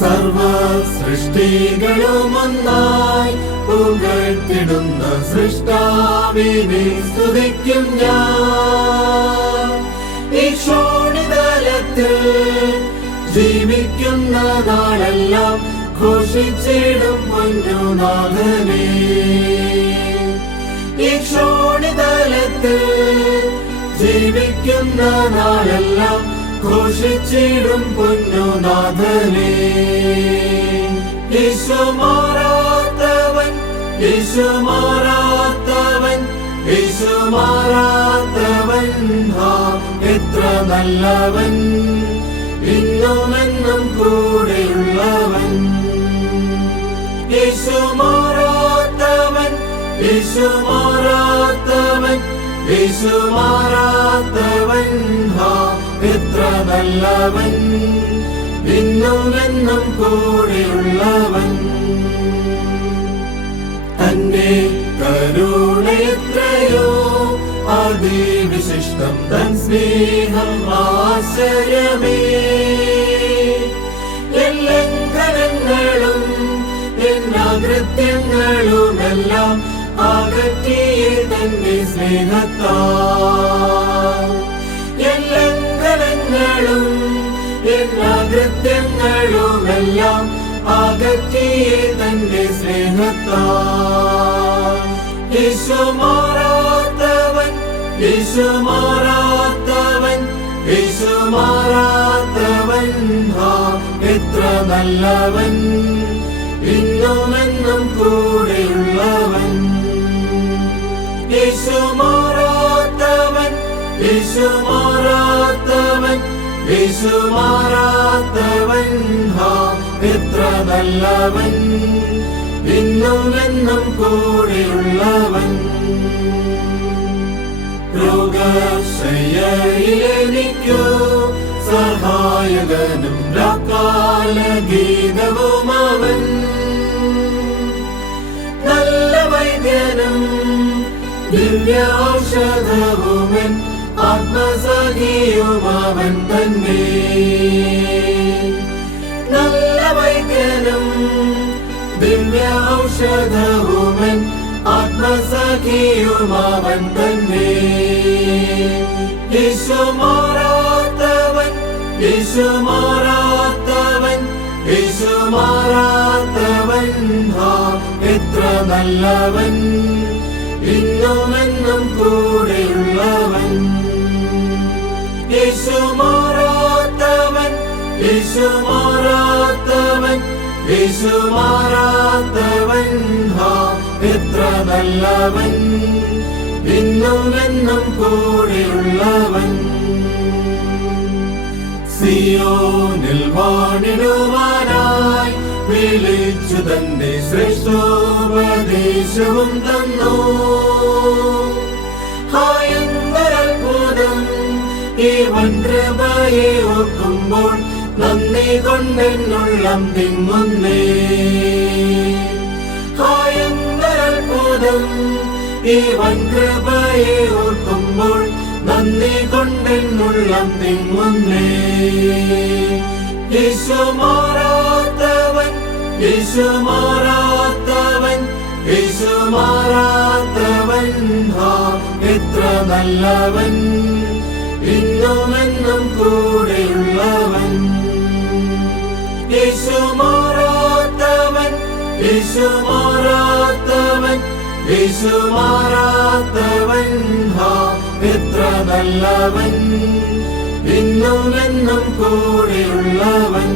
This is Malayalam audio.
സർവ സൃഷ്ടികളും ഒന്നായി പുകഴ്ത്തിടുന്ന സൃഷ്ടാവിനെ സ്തുതിക്കും ഞാൻ. ഈ ശോണിതലത്തിൽ ജീവിക്കുന്ന നാളെല്ലാം ഘോഷിച്ചിടും പൊന്നുനാഥനെ. ഈ ശോണിതലത്തിൽ ജീവിക്കുന്ന നാളെല്ലാം ഘോഷിച്ചിടും പൊന്നുനാഥനെ. യേശു മാറാത്തവൻ, യേശു മാറാത്തവൻ, യേശു മാറാത്തവൻ, ഹാ എത്ര നല്ലവൻ, ഇന്നുമെന്നും കൂടെയുള്ളവൻ. യേശു മാറാത്തവൻ, യേശു മാറാത്തവൻ, യേശു മാറാത്തവൻ, ഹാ എത്ര നല്ലവൻ, ഇന്നുമെന്നും കൂടെയുള്ളവൻ. തന്റെ കരുണ എത്രയോ അതിവിശിഷ്ടം, തൻ സ്നേഹം ആശ്ചര്യമേ. ലംഘനങ്ങളും കൃത്യങ്ങളുമെല്ലാം അകറ്റിയേ തന്റെ സ്നേഹത്താൽ. ലംഘനങ്ങളും കൃത്യങ്ങളുമെല്ലാം അകറ്റിയേ തന്റെ സ്നേഹത്താൽ. യേശു മാറാത്തവൻ, യേശു മാറാത്തവൻ, യേശു മാറാത്തവൻ, ഹാ എത്ര നല്ലവൻ, ഇന്നുമെന്നും കൂടെയുള്ളവൻ. യേശു മാറാത്തവൻ, യേശു മാറാത്തവൻ, യേശു മാറാത്തവൻ, ഹാ എത്ര നല്ലവൻ, ഇന്നുമെന്നും കൂടെയുള്ളവൻ. രോഗശയ്യയിലെനിക്കു സഹായകനും രാക്കാല ഗീതവുമവൻ. നല്ല വൈദ്യനും ദിവ്യൌഷധവുമൻ ആത്മസഖിയുമവൻ തന്നെ. നല്ല വൈദ്യനും ദിവ്യൌഷധവുമൻ ആത്മസഖിയുമവൻ തന്നെ. യേശു മാറാത്തവൻ, യേശു മാറാത്തവൻ, യേശു മാറാത്തവൻ, ഹാ എത്ര നല്ലവൻ, ഇന്നുമെന്നും കൂടെയുള്ളവൻ. യേശു മാറാത്തവൻ, യേശു മാറാത്തവൻ, യേശു മാറാത്തവൻ, ഹാ എത്ര നല്ലവൻ, ഇന്നുമെന്നും കൂടെയുള്ളവൻ. സിയോനിൽ വാണിടുവാനായി വിളിച്ചു തന്റെ ശ്രേഷ്ഠോപദേശവും തന്നു. ഹായെന്തൊരത്ഭുതം ഈ വൻകൃപയെ ഓർക്കുമ്പോൾ നന്ദി കൊണ്ടെന്നുള്ളം തിങ്ങുന്നേ. ഹായെന്തൊരത്ഭുതം ഈ വൻകൃപയെ ഓർക്കുമ്പോൾ നന്ദി കൊണ്ടെന്നുള്ളം തിങ്ങുന്നേ. യേശു മാറാത്തവൻ, യേശു മാറാത്തവൻ, യേശു മാറാത്തവൻ, ഹാ എത്ര നല്ലവൻ, ഇന്നുമെന്നും കൂടെയുള്ളവൻ. യേശു മാറാത്തവൻ, യേശു മാറാത്തവൻ, യേശു മാറാത്തവൻ, ഹാ എത്ര നല്ലവൻ, ഇന്നുമെന്നും കൂടെയുള്ളവൻ.